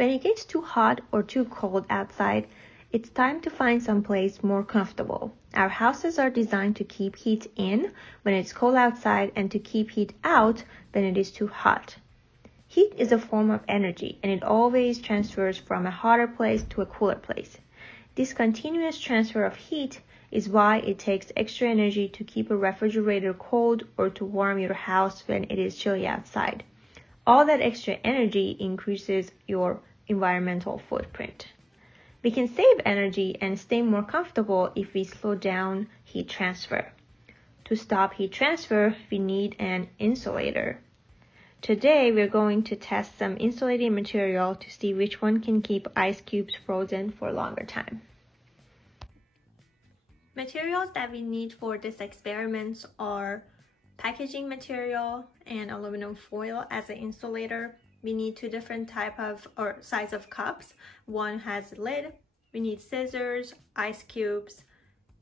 When it gets too hot or too cold outside, it's time to find some place more comfortable. Our houses are designed to keep heat in when it's cold outside and to keep heat out when it is too hot. Heat is a form of energy, and it always transfers from a hotter place to a cooler place. This continuous transfer of heat is why it takes extra energy to keep a refrigerator cold or to warm your house when it is chilly outside. All that extra energy increases your environmental footprint. We can save energy and stay more comfortable if we slow down heat transfer. To stop heat transfer, we need an insulator. Today, we're going to test some insulating material to see which one can keep ice cubes frozen for a longer time. Materials that we need for this experiment are packaging material and aluminum foil as an insulator. We need two different type of or size of cups. One has a lid. We need scissors, ice cubes.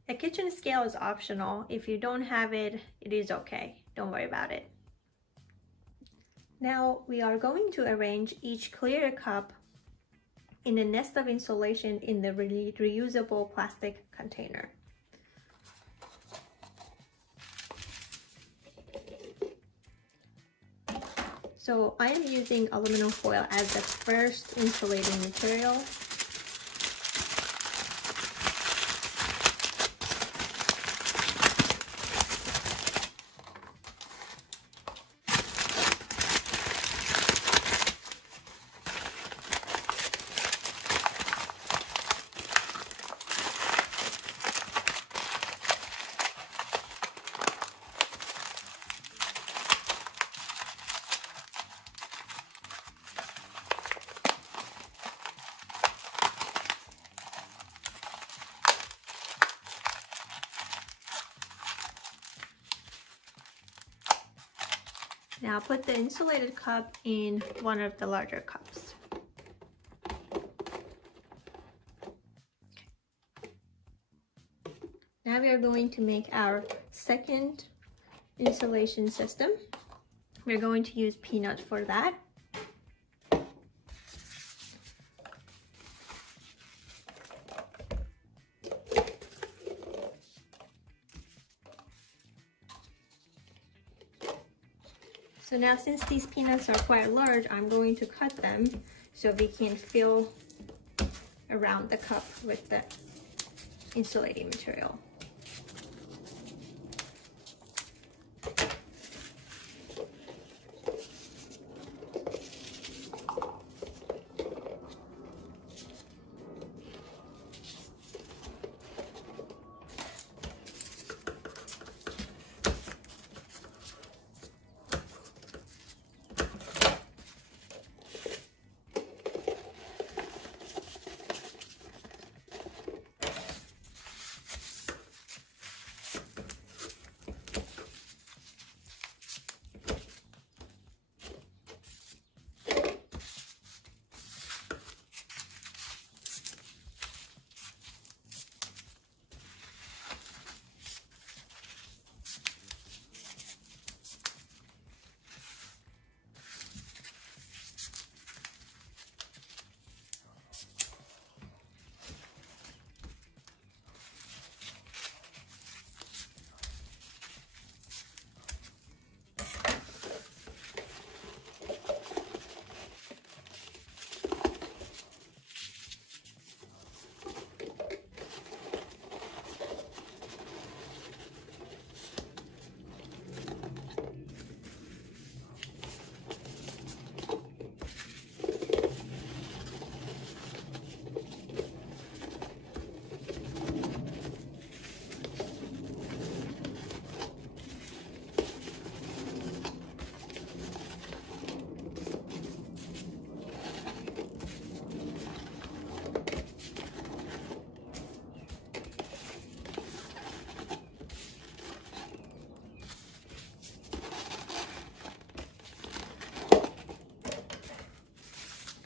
A kitchen scale is optional. If you don't have it, it is okay. Don't worry about it. Now we are going to arrange each clear cup in a nest of insulation in the reusable plastic container. So I am using aluminum foil as the first insulating material. Now put the insulated cup in one of the larger cups. Now we are going to make our second insulation system. We're going to use peanut for that. So now since these peanuts are quite large, I'm going to cut them so we can fill around the cup with the insulating material.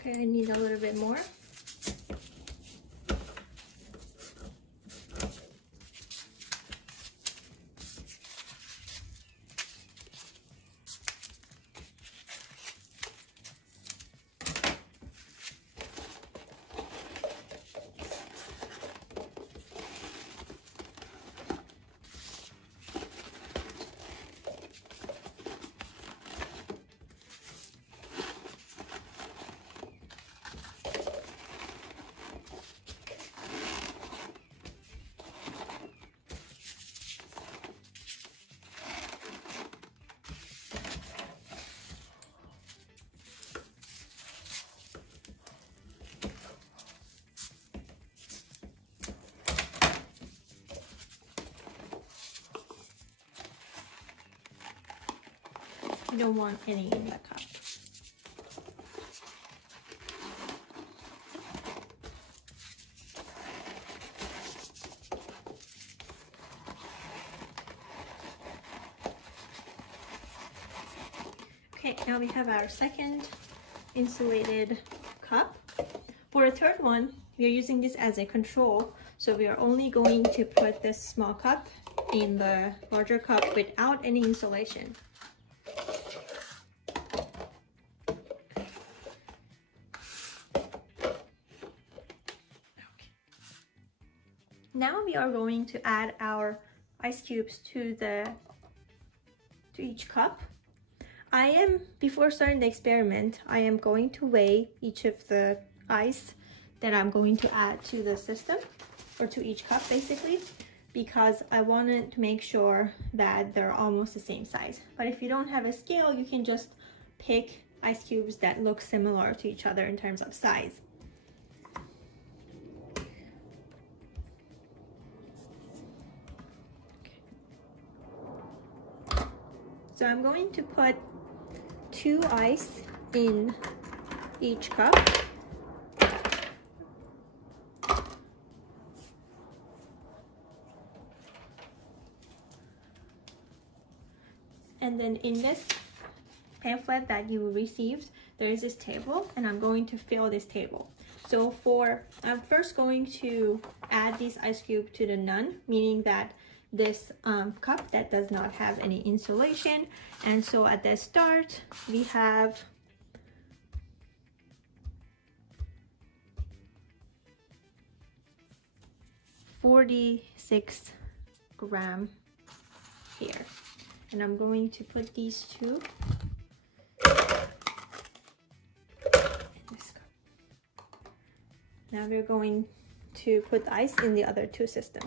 Okay, I need a little bit more. You don't want any in the cup. Okay, now we have our second insulated cup. For the third one, we are using this as a control, so we are only going to put this small cup in the larger cup without any insulation. Now we are going to add our ice cubes to each cup. Before starting the experiment, I am going to weigh each of the ice that I'm going to add to the system, or to each cup basically, because I wanted to make sure that they're almost the same size. But if you don't have a scale, you can just pick ice cubes that look similar to each other in terms of size. So I'm going to put 2 ice in each cup. And then in this pamphlet that you received, there is this table, and I'm going to fill this table. So I'm first going to add this ice cube to the none, meaning that this cup that does not have any insulation. And so at the start, we have 46 grams here. And I'm going to put these 2 in this cup. Now we're going to put ice in the other 2 systems.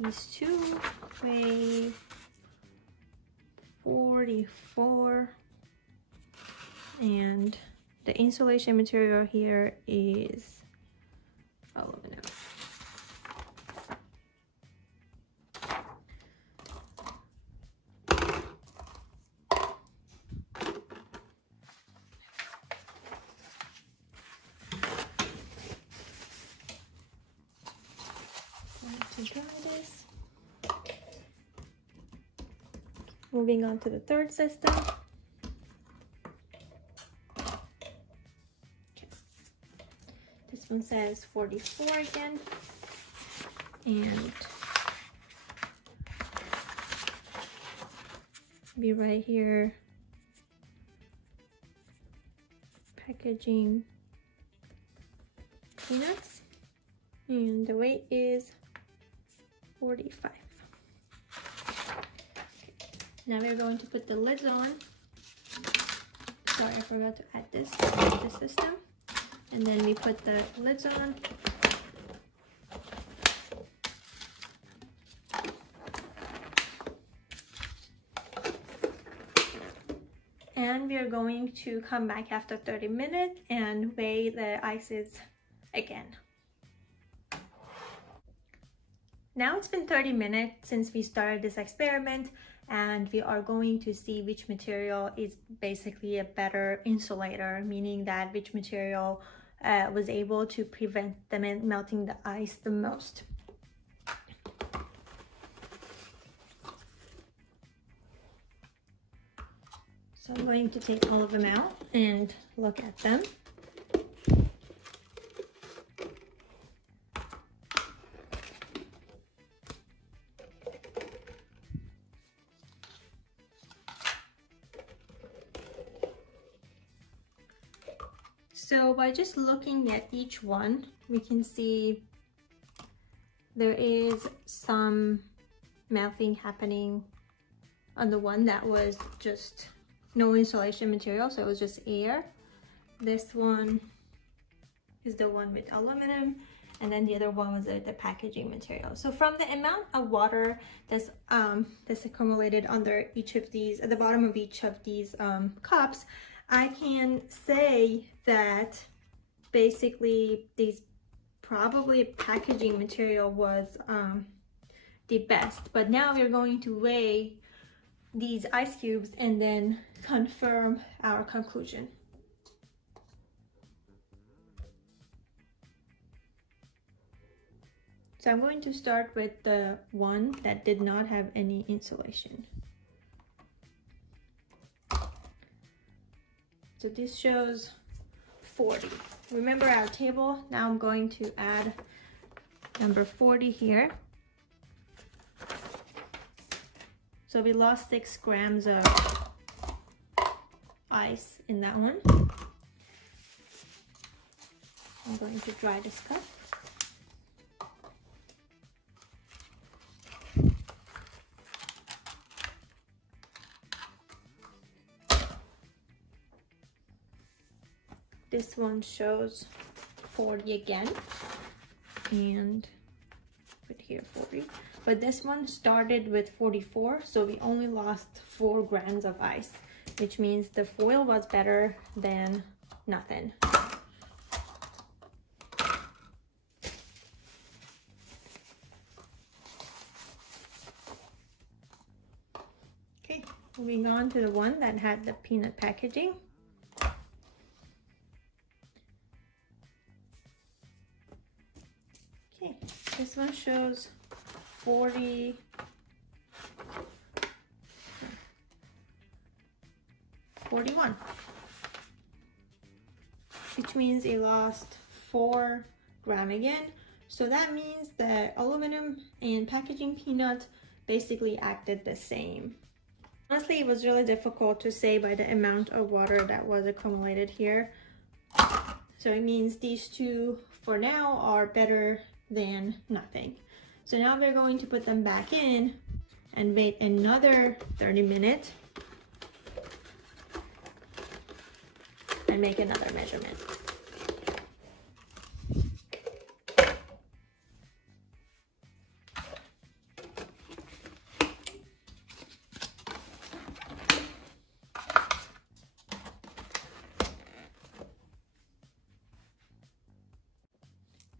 These 2 weigh 44, and the insulation material here is aluminum. To dry this. Moving on to the third system. Okay. This one says 44 again, and be right here. Packaging peanuts, and the weight is 45. Now we're going to put the lids on. Sorry, I forgot to add this to the system. And then we put the lids on. And we are going to come back after 30 minutes and weigh the ices again. Now it's been 30 minutes since we started this experiment, and we are going to see which material is basically a better insulator, meaning that which material was able to prevent the melting the ice the most. So I'm going to take all of them out and look at them. So by just looking at each one, we can see there is some melting happening on the one that was just no insulation material, so it was just air. This one is the one with aluminum, and then the other one was the packaging material. So from the amount of water that's accumulated under each of these, at the bottom of each of these cups, I can say that basically these probably packaging material was the best. But now we're going to weigh these ice cubes and then confirm our conclusion. So I'm going to start with the one that did not have any insulation. So this shows 40. Remember our table? Now I'm going to add number 40 here. So we lost 6 grams of ice in that one. I'm going to dry this cup. This one shows 40 again, and put here 40. But this one started with 44, so we only lost 4 grams of ice, which means the foil was better than nothing. Okay, moving on to the one that had the peanut packaging. This one shows 41, which means it lost 4 grams again. So that means the aluminum and packaging peanut basically acted the same. Honestly, it was really difficult to say by the amount of water that was accumulated here. So it means these two for now are better than nothing. So now we're going to put them back in and wait another 30 minutes and make another measurement.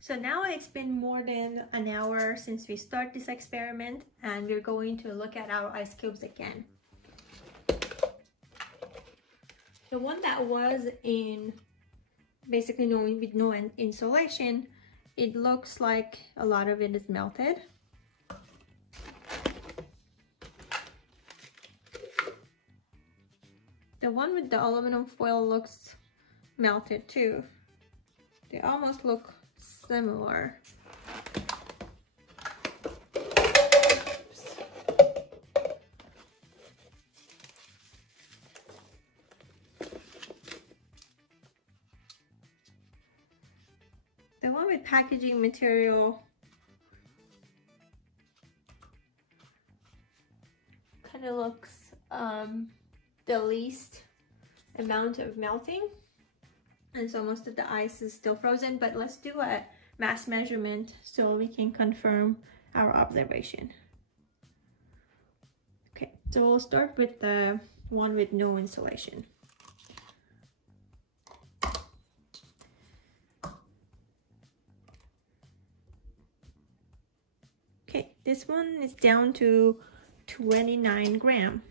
So now it's been more than an hour since we start this experiment, and we're going to look at our ice cubes again. The one that was in basically with no insulation, it looks like a lot of it is melted. The one with the aluminum foil looks melted too. They almost look similar. Oops. The one with packaging material kind of looks the least amount of melting, and so most of the ice is still frozen. But let's do a mass measurement so we can confirm our observation. Okay, so we'll start with the one with no insulation. Okay, this one is down to 29 grams.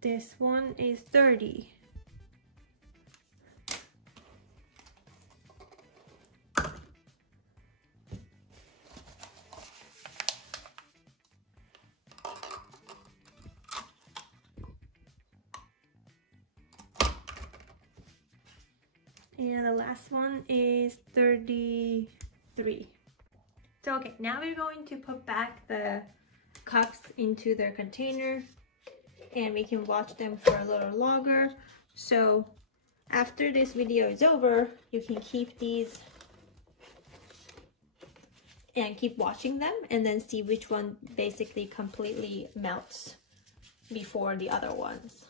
This one is 30. And the last one is 33. So okay, now we're going to put back the cups into their container, and we can watch them for a little longer. So after this video is over, you can keep these and keep watching them and then see which one basically completely melts before the other ones.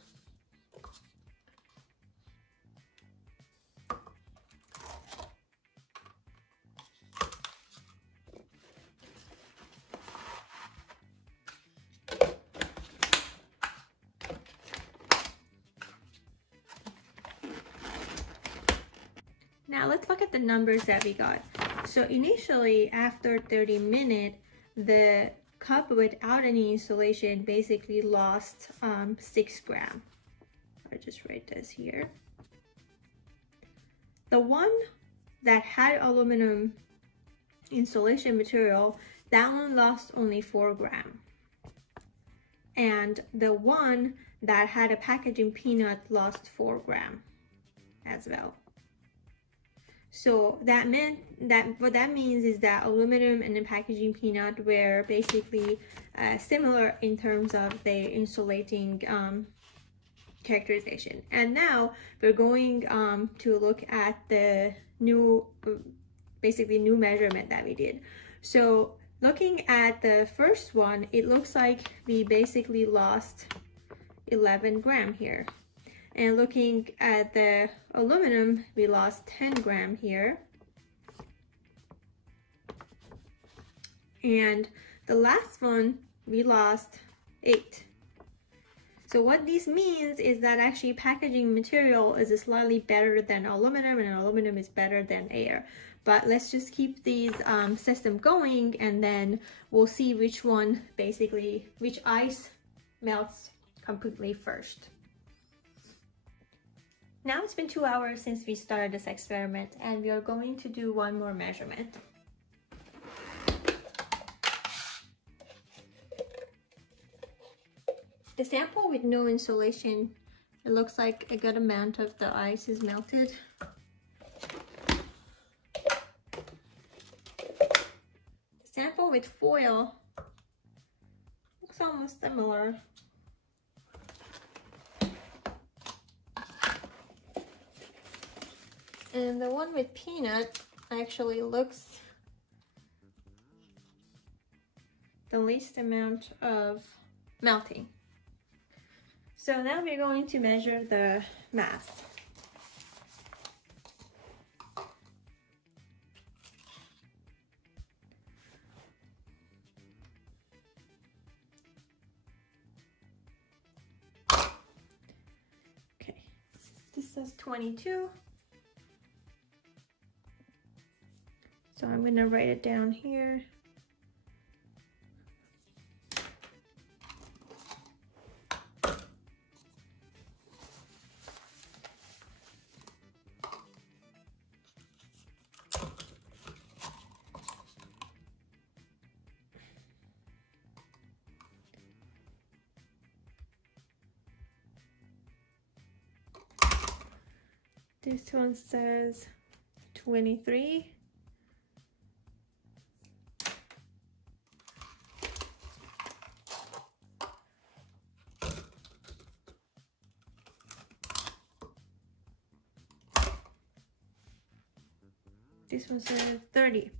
Now let's look at the numbers that we got. So initially, after 30 minutes, the cup without any insulation basically lost 6 grams. I'll just write this here. The one that had aluminum insulation material, that one lost only 4 grams. And the one that had a packaging peanut lost 4 grams as well. So that meant that what that means is that aluminum and the packaging peanut were basically similar in terms of their insulating characterization. And now we're going to look at the new, basically new measurement that we did. So looking at the first one, it looks like we basically lost 11 grams here. And looking at the aluminum, we lost 10 grams here. And the last one, we lost 8. So what this means is that actually packaging material is slightly better than aluminum, and aluminum is better than air. But let's just keep these system going, and then we'll see which one, basically, which ice melts completely first. Now it's been 2 hours since we started this experiment, and we are going to do one more measurement. The sample with no insulation, it looks like a good amount of the ice is melted. The sample with foil looks almost similar. And the one with peanut actually looks the least amount of melting. So now we're going to measure the mass. Okay, this says 22. So I'm going to write it down here. This one says 23. This one says 30.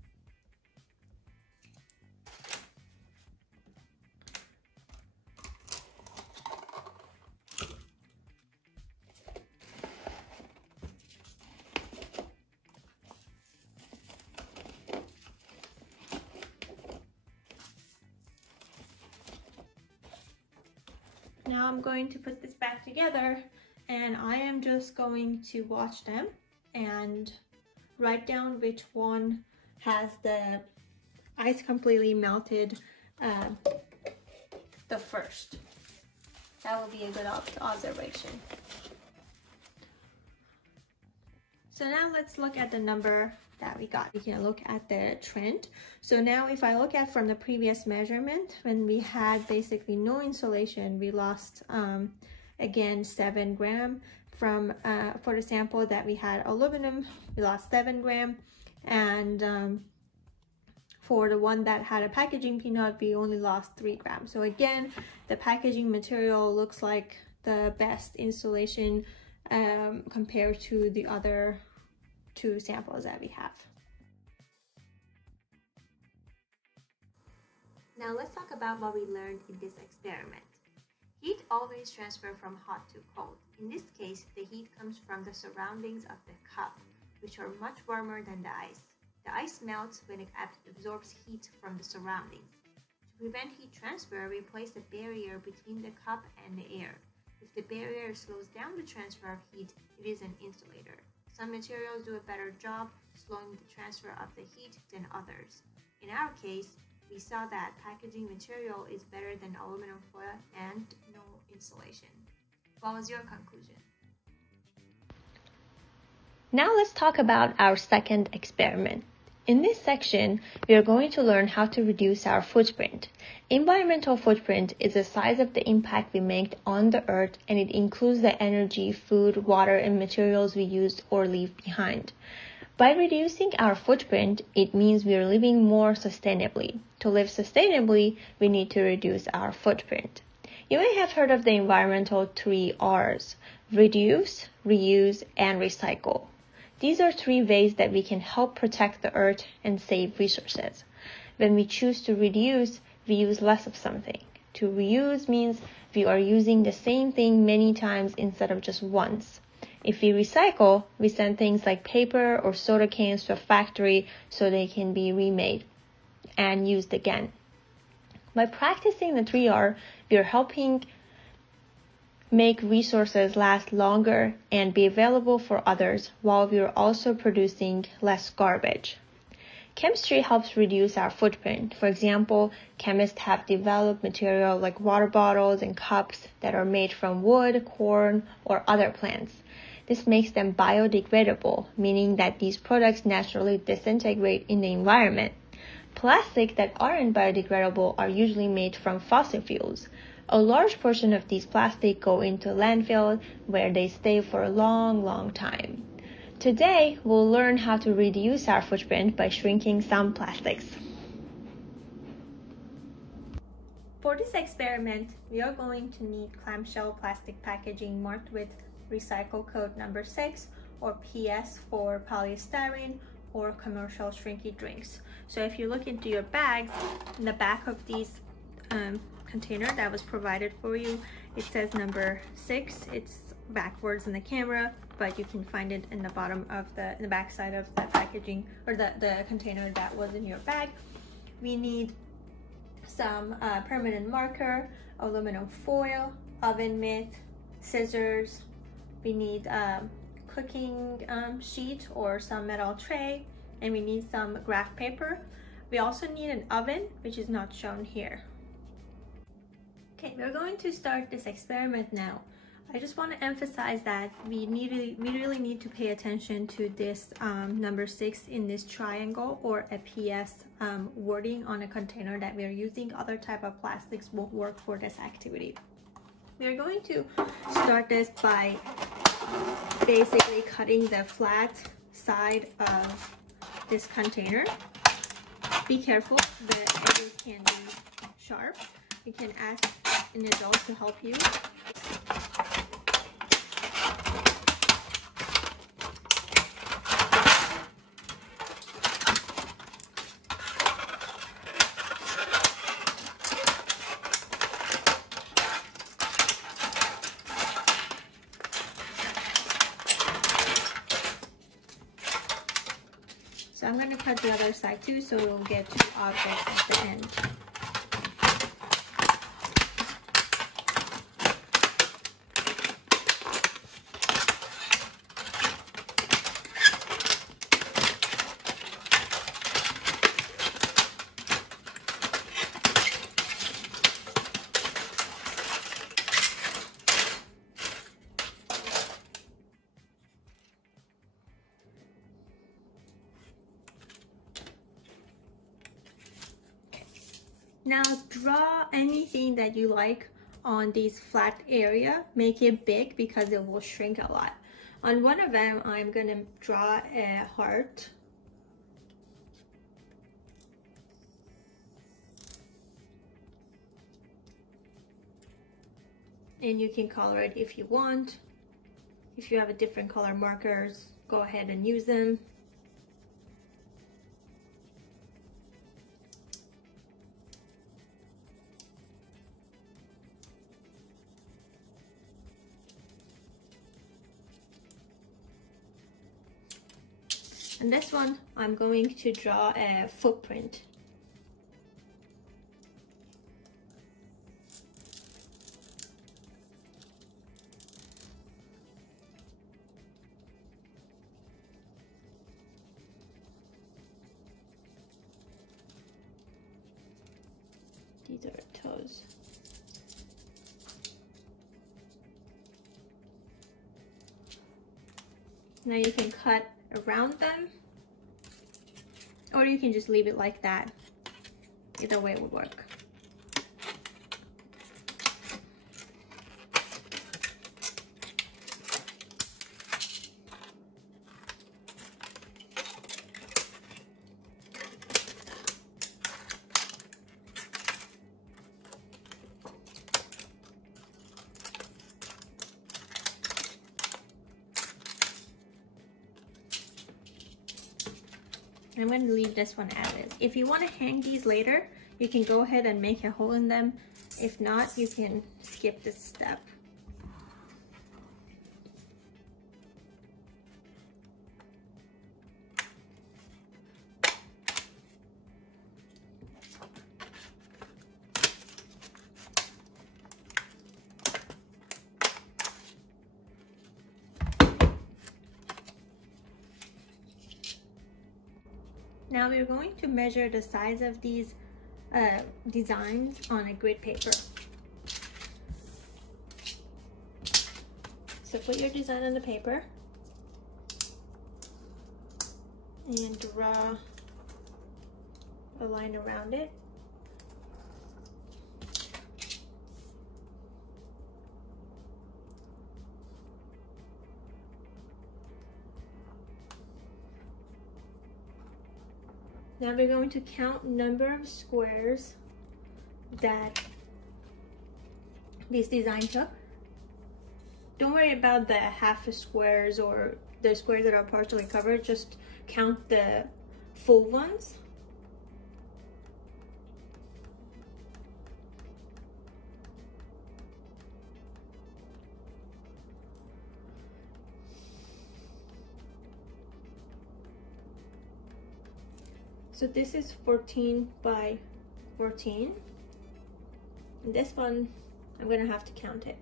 Now I'm going to put this back together, and I am just going to watch them and write down which one has the ice completely melted the first. That will be a good observation. So now let's look at the number that we got. We can look at the trend. So now if I look at from the previous measurement, when we had basically no insulation, we lost again 7 grams. From for the sample that we had aluminum, we lost 7 grams, and for the one that had a packaging peanut, we only lost 3 grams. So again, the packaging material looks like the best insulation compared to the other 2 samples that we have. Now let's talk about what we learned in this experiment. Heat always transfers from hot to cold. In this case, the heat comes from the surroundings of the cup, which are much warmer than the ice. The ice melts when it absorbs heat from the surroundings. To prevent heat transfer, we place a barrier between the cup and the air. If the barrier slows down the transfer of heat, it is an insulator. Some materials do a better job slowing the transfer of the heat than others. In our case, we saw that packaging material is better than aluminum foil and no insulation. What was your conclusion? Now let's talk about our second experiment. In this section, we are going to learn how to reduce our footprint. Environmental footprint is the size of the impact we make on the earth, and it includes the energy, food, water, and materials we use or leave behind. By reducing our footprint, it means we are living more sustainably. To live sustainably, we need to reduce our footprint. You may have heard of the environmental 3 R's: reduce, reuse, and recycle. These are 3 ways that we can help protect the earth and save resources. When we choose to reduce, we use less of something. To reuse means we are using the same thing many times instead of just once. If we recycle, we send things like paper or soda cans to a factory so they can be remade and used again. By practicing the 3R, we are helping make resources last longer and be available for others, while we are also producing less garbage. Chemistry helps reduce our footprint. For example, chemists have developed material like water bottles and cups that are made from wood, corn, or other plants. This makes them biodegradable, meaning that these products naturally disintegrate in the environment. Plastics that aren't biodegradable are usually made from fossil fuels. A large portion of these plastics go into landfill where they stay for a long time. Today, we'll learn how to reduce our footprint by shrinking some plastics. For this experiment, we are going to need clamshell plastic packaging marked with recycle code number 6 or PS for polystyrene or commercial shrinky drinks. So if you look into your bags, in the back of these container that was provided for you, it says number 6. It's backwards in the camera, but you can find it in the bottom of in the back side of the packaging or the container that was in your bag. We need some permanent marker, aluminum foil, oven mitt, scissors. We need cooking sheet or some metal tray, and we need some graph paper. We also need an oven, which is not shown here. Okay, we're going to start this experiment now. I just want to emphasize that we really need to pay attention to this number 6 in this triangle or a PS wording on a container that we are using. Other type of plastics won't work for this activity. We are going to start this by basically cutting the flat side of this container. Be careful, the edges can be sharp. You can ask an adult to help you. So I'm going to cut the other side too, so we'll get 2 objects at the end. Now draw anything that you like on this flat area. Make it big because it will shrink a lot. On one of them, I'm going to draw a heart. And you can color it if you want. If you have a different color markers, go ahead and use them. And this one, I'm going to draw a footprint. These are toes. Now you can cut around them, or you can just leave it like that. Either way would work. I'm going to leave this one as is. If you want to hang these later, you can go ahead and make a hole in them. If not, you can skip this step. Now we're going to measure the size of these designs on a grid paper. So put your design on the paper and draw a line around it. Now we're going to count number of squares that this design took. Don't worry about the half squares or the squares that are partially covered, just count the full ones. So this is 14 by 14. And this one, I'm gonna have to count it.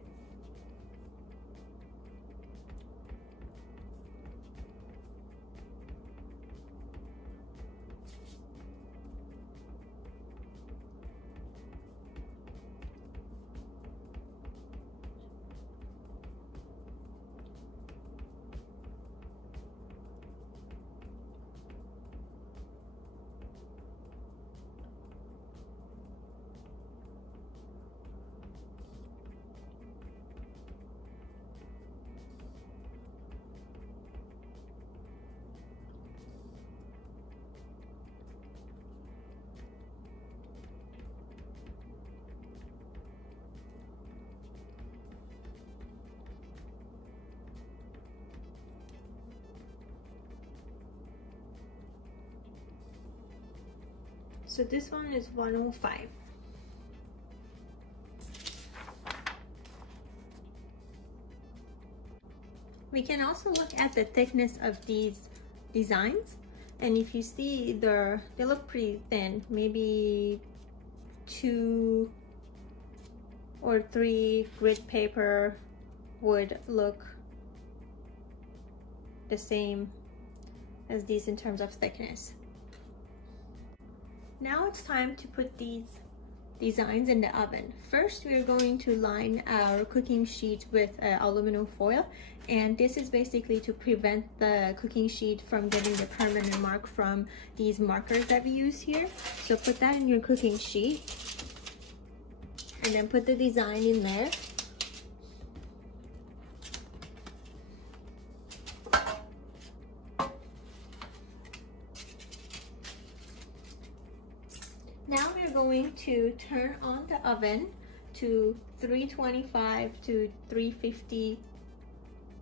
So this one is 105. We can also look at the thickness of these designs, and if you see they look pretty thin, maybe 2 or 3 grid paper would look the same as these in terms of thickness. Now it's time to put these designs in the oven. First, we're going to line our cooking sheet with aluminum foil, and this is basically to prevent the cooking sheet from getting the permanent mark from these markers that we use here. So put that in your cooking sheet and then put the design in there. Now we're going to turn on the oven to 325 to 350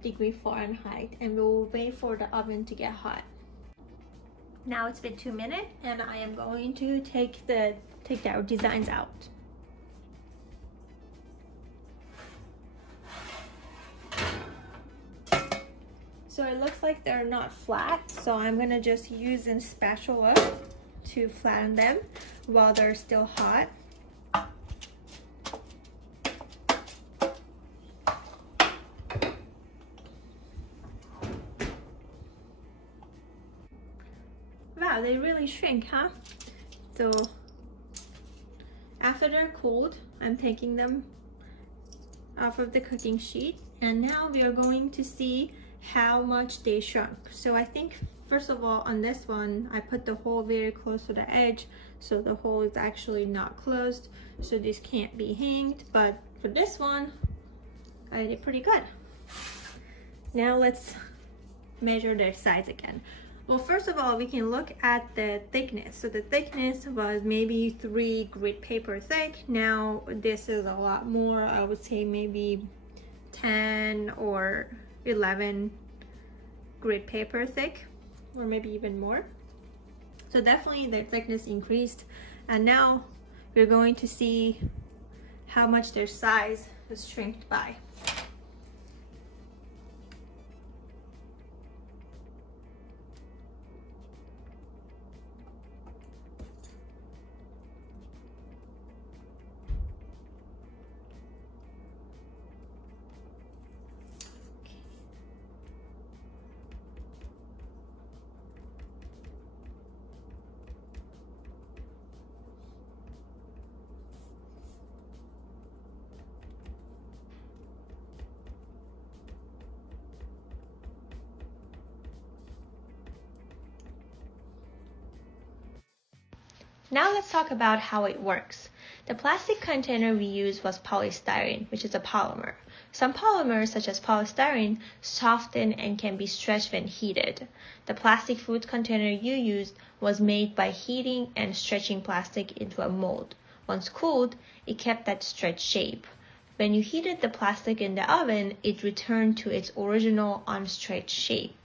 degree Fahrenheit, and we'll wait for the oven to get hot. Now it's been 2 minutes, and I am going to take our designs out. So it looks like they're not flat, so I'm gonna just use a spatula to flatten them while they're still hot. Wow, they really shrink, huh? So after they're cooled, I'm taking them off of the cooking sheet, and now we are going to see how much they shrunk. So I think first of all, on this one, I put the hole very close to the edge, so the hole is actually not closed, so this can't be hanged. But for this one, I did pretty good. Now let's measure their size again. Well, first of all, we can look at the thickness. So the thickness was maybe 3 grit paper thick. Now this is a lot more. I would say maybe 10 or 11 grit paper thick, or maybe even more. So definitely the thickness increased. And now we're going to see how much their size was shrinked by. Now let's talk about how it works. The plastic container we used was polystyrene, which is a polymer. Some polymers, such as polystyrene, soften and can be stretched when heated. The plastic food container you used was made by heating and stretching plastic into a mold. Once cooled, it kept that stretched shape. When you heated the plastic in the oven, it returned to its original unstretched shape.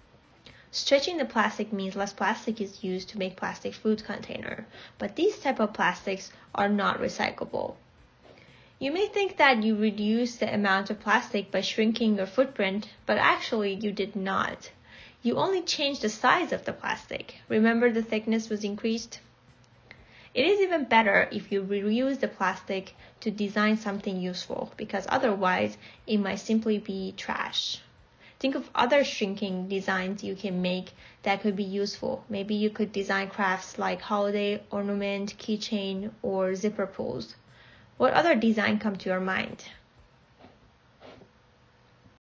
Stretching the plastic means less plastic is used to make plastic food container, but these type of plastics are not recyclable. You may think that you reduced the amount of plastic by shrinking your footprint, but actually you did not. You only changed the size of the plastic. Remember, the thickness was increased? It is even better if you reuse the plastic to design something useful, because otherwise it might simply be trash. Think of other shrinking designs you can make that could be useful. Maybe you could design crafts like holiday ornament, keychain, or zipper pulls. What other design come to your mind?